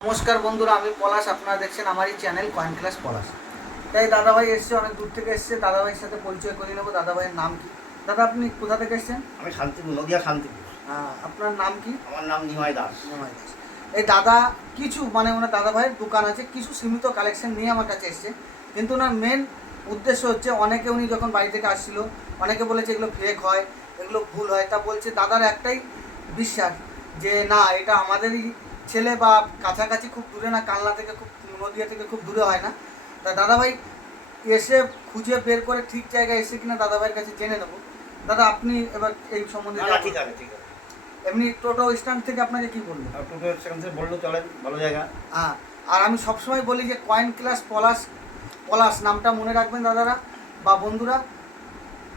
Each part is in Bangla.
নমস্কার বন্ধুরা, আমি পলাশ। আপনারা দেখছেন আমার এই চ্যানেল কয়েন ক্লাস পলাশ। তাই দাদাভাই এসছে, অনেক দূর থেকে এসছে। দাদাভাইয়ের সাথে পরিচয় করিয়ে নেবো। দাদাভাইয়ের নাম কি? দাদা, আপনি কোথা থেকে এসছেন? আমি শান্তিপুর, নদিয়া শান্তিপুর। আপনার নাম কি? আমার নাম নিমাই দাস। নিমাই দাস। এই দাদা কিছু ওনার দাদাভাইয়ের দোকান আছে, কিছু সীমিত কালেকশন নিয়ে আমার কাছে এসছে। কিন্তু ওনার মেন উদ্দেশ্য হচ্ছে, অনেকে উনি যখন বাড়ি থেকে আসছিল, অনেকে বলেছে এগুলো ফেক হয়, এগুলো ভুল হয়। তা বলছে দাদার একটাই বিশ্বাস যে না, এটা আমাদেরই ছেলে, বা কাছাকাছি খুব দূরে না, কালনা থেকে খুব, নদিয়া থেকে খুব দূরে হয় না। তা দাদাভাই এসে খুঁজে বের করে ঠিক জায়গায় এসে কিনা দাদাভাইয়ের কাছে জেনে নেবো। দাদা, আপনি এবার এই সম্বন্ধে ঠিক আছে। এমনি টোটো স্ট্যান্ড থেকে আপনাকে কি বলবো? টোটো স্ট্যান্ড থেকে বললো চলেন, ভালো জায়গা। আর আমি সবসময় বলি যে কয়েন ক্লাস পলাশ, পলাশ নামটা মনে রাখবেন দাদারা বা বন্ধুরা।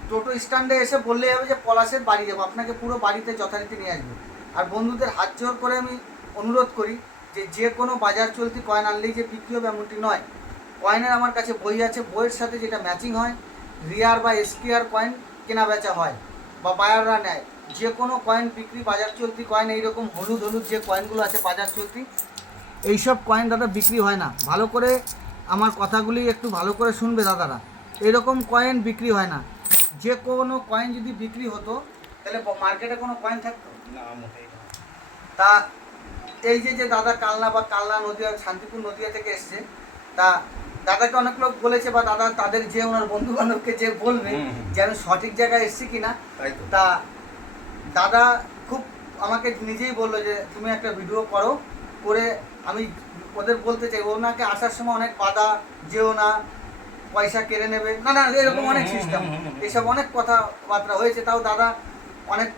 টোটো স্ট্যান্ডে এসে বললেই হবে যে পলাশের বাড়ি যাবো, আপনাকে পুরো বাড়িতে যথারীতি নিয়ে আসবো। আর বন্ধুদের হাত জোর করে আমি অনুরোধ করি যে কোনো বাজার চলতি কয়েন আনলেই যে বিক্রি হবে এমনটি নয়। কয়েনের আমার কাছে বই আছে, বইয়ের সাথে যেটা ম্যাচিং হয়, রিয়ার বা এসকিআর কয়েন কেনা বেচা হয় বা বায়াররা নেয়। যে কোনো কয়েন বিক্রি, বাজার চলতি কয়েন, এইরকম হলুদ হলুদ যে কয়েনগুলো আছে বাজার চলতি, এইসব কয়েন দাদা বিক্রি হয় না। ভালো করে আমার কথাগুলি একটু ভালো করে শুনবে দাদারা, এরকম কয়েন বিক্রি হয় না। যে কোনো কয়েন যদি বিক্রি হতো তাহলে মার্কেটে কোনো কয়েন থাকতো না। তা এই যে দাদা কালনা বা কালনা নদিয়া, শান্তিপুর নদিয়া থেকে এসছে, তা দাদাকে অনেক লোক বলেছে, বা দাদা তাদের যে ওনার বন্ধু বান্ধবকে যে বলবে যে আমি সঠিক জায়গায় এসছি কিনা। তা দাদা খুব আমাকে নিজেই বললো যে তুমি একটা ভিডিও করো, করে আমি ওদের বলতে চাই, ওনাকে আসার সময় অনেক বাধা, যেও না, পয়সা কেড়ে নেবে, না না, এরকম অনেক সিস্টেম, এইসব অনেক কথাবার্তা হয়েছে। তাও দাদা অনেক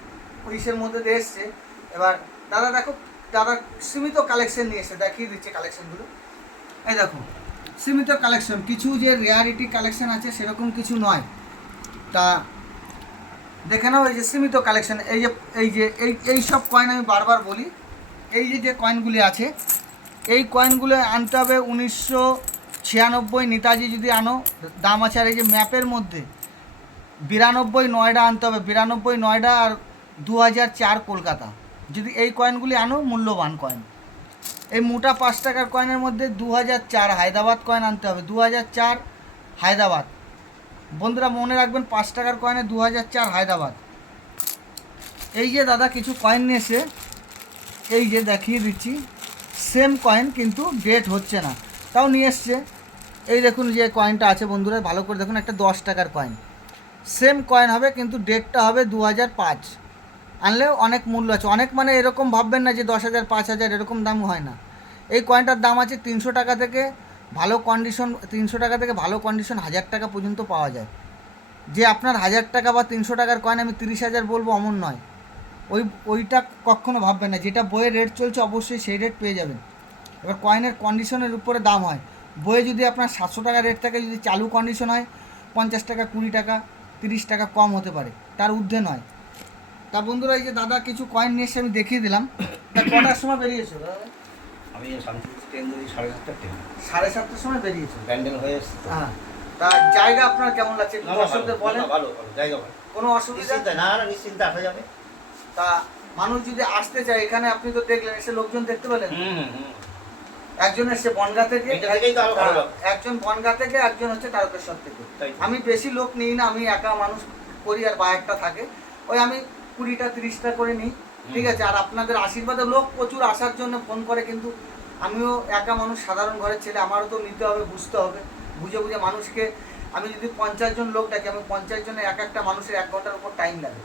পুলিশের মধ্যে দিয়ে এসছে। এবার দাদা দেখো, দাদা সীমিত কালেকশন নিয়ে এসে দেখিয়ে দিচ্ছে কালেকশনগুলো। এই দেখো সীমিত কালেকশন, কিছু যে রেয়ারিটি কালেকশন আছে সেরকম কিছু নয়। তা দেখে নাও, এই যে সীমিত কালেকশন, এই সব কয়েন আমি বারবার বলি, এই যে কয়েনগুলি আছে, এই কয়েনগুলো আনতে হবে 1996 নেতাজি যদি আনো দাম আছে। আর এই যে ম্যাপের মধ্যে 92 নয়ডা আনতে হবে, 92 নয়ডা, আর 2004 কলকাতা। যদি এই কয়েনগুলি আনো, মূল্যবান কয়েন। এই মোটা 5 টাকার কয়েনের মধ্যে 2004 হায়দ্রাবাদ কয়েন আনতে হবে, 2004 হায়দ্রাবাদ। বন্ধুরা মনে রাখবেন, 5 টাকার কয়েনে 2004 হায়দ্রাবাদ। এই যে দাদা কিছু কয়েন নিয়ে এসে, এই যে দেখিয়ে দিচ্ছি, সেম কয়েন কিন্তু ডেট হচ্ছে না, তাও নিয়ে এসছে। এই দেখুন যে কয়েনটা আছে বন্ধুরা, ভালো করে দেখুন, একটা 10 টাকার কয়েন, সেম কয়েন হবে কিন্তু ডেটটা হবে 2005। আনলেও অনেক মূল্য আছে, অনেক মানে এরকম ভাববেন না যে 10,000 5,000 এরকম দাম হয় না। এই কয়েনটার দাম আছে 300 টাকা থেকে, ভালো কন্ডিশন 300 টাকা থেকে ভালো কন্ডিশন 1000 টাকা পর্যন্ত পাওয়া যায়। যে আপনার 1000 টাকা বা 300 টাকার কয়েন আমি 30,000 বলবো অমন নয়। ওইটা কখনো ভাববেন না, যেটা বইয়ের রেট চলছে অবশ্যই সেই রেট পেয়ে যাবেন। এবার কয়েনের কন্ডিশনের উপরে দাম হয়। বইয়ে যদি আপনার 700 টাকা রেট থাকে, যদি চালু কন্ডিশন হয় 50 টাকা 20 টাকা 30 টাকা কম হতে পারে, তার ঊর্ধ্বে নয়। তা বন্ধুরা, এই যে দাদা কিছু কয়েন নিয়ে এসে আমি দেখিয়ে দিলাম। তা কটার সময় বেরিয়েছো দাদা? আমি শান্তিপুর ট্রেন ধরি 7:30 ট্রেন, 7:30টার সময় বেরিয়েছো। ব্যান্ডেল হয়ে এসছে। হ্যাঁ, তা জায়গা আপনার কেমন লাগছে? দর্শকদের বলেন। ভালো জায়গা, ভালো, কোনো অসুবিধা না? নিশ্চিন্তে আসা যাবে। তা মানুষ যদি আসতে চায় এখানে, আপনি তো দেখলেন, এসে লোকজন দেখতে পেলেন। একজন এসছে বনগা থেকে, একজন বনগা থেকে, একজন হচ্ছে তারকেশ্বর থেকে। আমি বেশি লোক নিই না, আমি একা মানুষ করি, আর বাইকটা থাকে, ওই আমি 20টা 30টা করে নিই, ঠিক আছে। আর আপনাদের আশীর্বাদে লোক প্রচুর আসার জন্য ফোন করে, কিন্তু আমিও একা মানুষ, সাধারণ ঘরের ছেলে, আমারও তো নিতে হবে, বুঝতে হবে, বুঝে বুঝে মানুষকে। আমি যদি 50 জন লোক ডাকি, আমি 50 জনের একটা মানুষের 1 ঘন্টার উপর টাইম লাগে।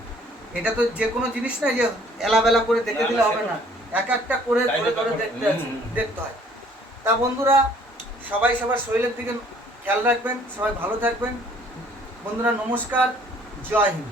এটা তো যে কোনো জিনিস না যে এলাবেলা করে দেখে দিলে হবে না, একটা করে দেখতে হয়। তা বন্ধুরা, সবাই সবার শরীরের দিকে খেয়াল রাখবেন, সবাই ভালো থাকবেন। বন্ধুরা নমস্কার, জয় হিন্দ।